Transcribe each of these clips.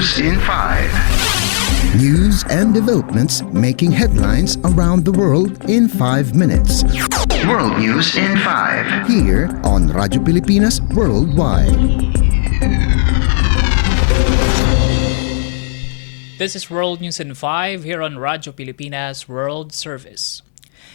News in 5. News and developments making headlines around the world in 5 minutes. World News in 5. Here on Radyo Pilipinas Worldwide. This is World News in 5 here on Radyo Pilipinas World Service.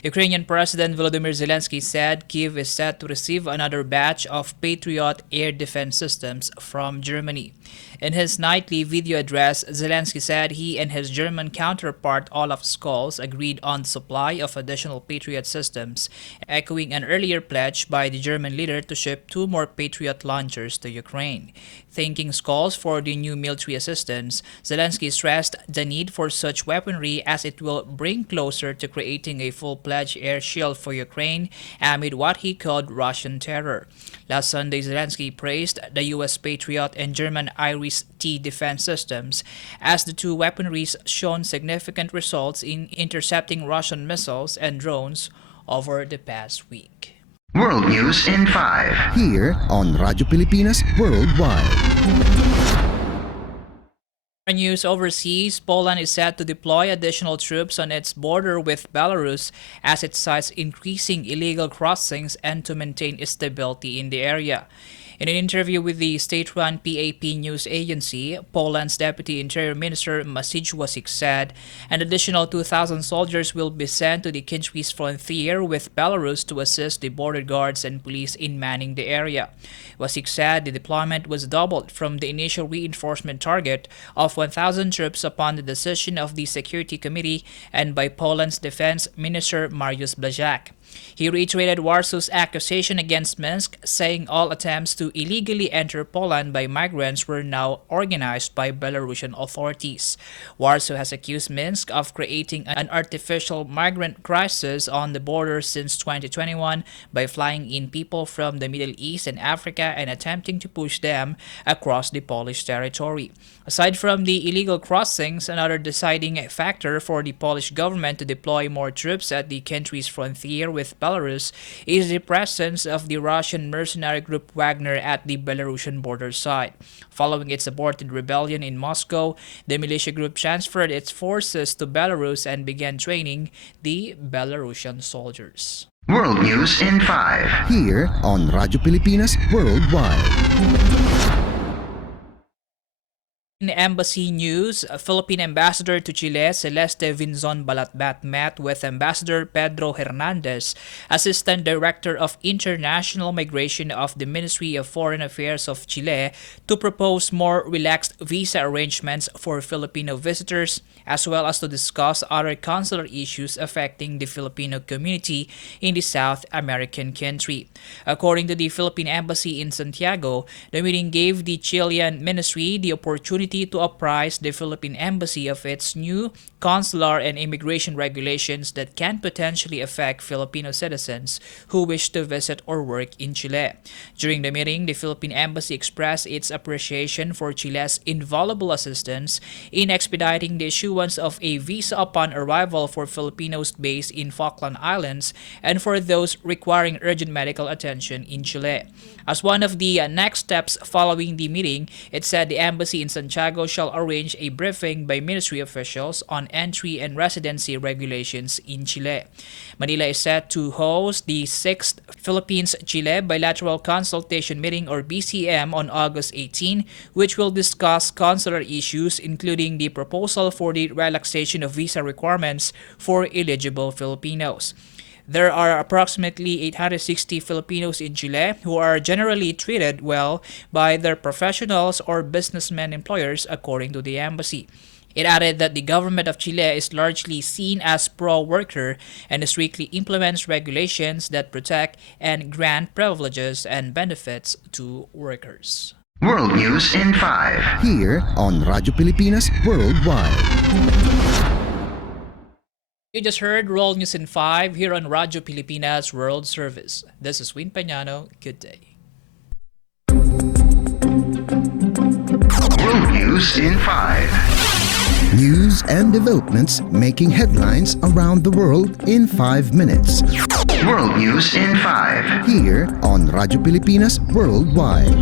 Ukrainian President Volodymyr Zelensky said Kyiv is set to receive another batch of Patriot air defense systems from Germany. In his nightly video address, Zelensky said he and his German counterpart Olaf Scholz agreed on the supply of additional Patriot systems, echoing an earlier pledge by the German leader to ship 2 more Patriot launchers to Ukraine. Thanking Scholz for the new military assistance, Zelensky stressed the need for such weaponry as it will bring closer to creating a full-fledged air shield for Ukraine amid what he called Russian terror. Last Sunday, Zelensky praised the U.S. Patriot and German Iris-T defense systems as the two weaponries shown significant results in intercepting Russian missiles and drones over the past week. World News in 5. Here on Radyo Pilipinas Worldwide. News overseas, Poland is set to deploy additional troops on its border with Belarus as it cites increasing illegal crossings and to maintain stability in the area. In an interview with the state-run PAP news agency, Poland's Deputy Interior Minister Maciej said an additional 2,000 soldiers will be sent to the country's frontier with Belarus to assist the border guards and police in manning the area. Wasik said the deployment was doubled from the initial reinforcement target of 1,000 troops upon the decision of the Security Committee and by Poland's Defense Minister Mariusz Błaszczak. He reiterated Warsaw's accusation against Minsk, saying all attempts to illegally enter Poland by migrants were now organized by Belarusian authorities. Warsaw has accused Minsk of creating an artificial migrant crisis on the border since 2021 by flying in people from the Middle East and Africa and attempting to push them across the Polish territory. Aside from the illegal crossings, another deciding factor for the Polish government to deploy more troops at the country's frontier with Belarus is the presence of the Russian mercenary group Wagner at the Belarusian border side. Following its aborted rebellion in Moscow, the militia group transferred its forces to Belarus and began training the Belarusian soldiers. World News in 5. Here on Radyo Pilipinas Worldwide. In embassy news, Philippine Ambassador to Chile Celeste Vinzon Balatbat met with Ambassador Pedro Hernandez, Assistant Director of International Migration of the Ministry of Foreign Affairs of Chile, to propose more relaxed visa arrangements for Filipino visitors, as well as to discuss other consular issues affecting the Filipino community in the South American country. According to the Philippine Embassy in Santiago, the meeting gave the Chilean ministry the opportunity to apprise the Philippine Embassy of its new consular and immigration regulations that can potentially affect Filipino citizens who wish to visit or work in Chile. During the meeting, the Philippine Embassy expressed its appreciation for Chile's invaluable assistance in expediting the issuance of a visa upon arrival for Filipinos based in Falkland Islands and for those requiring urgent medical attention in Chile. As one of the next steps following the meeting, it said the embassy in Santiago shall arrange a briefing by ministry officials on entry and residency regulations in Chile. Manila is set to host the 6th Philippines-Chile Bilateral Consultation Meeting or BCM on August 18, which will discuss consular issues including the proposal for the relaxation of visa requirements for eligible Filipinos. There are approximately 860 Filipinos in Chile who are generally treated well by their professionals or businessmen employers, according to the embassy. It added that the government of Chile is largely seen as pro-worker and strictly implements regulations that protect and grant privileges and benefits to workers. World News in 5. Here on Radyo Pilipinas Worldwide. You just heard World News in 5 here on Radyo Pilipinas World Service. This is Peñano. Good day. World News in 5. News and developments making headlines around the world in 5 minutes. World News in 5. Here on Radyo Pilipinas Worldwide.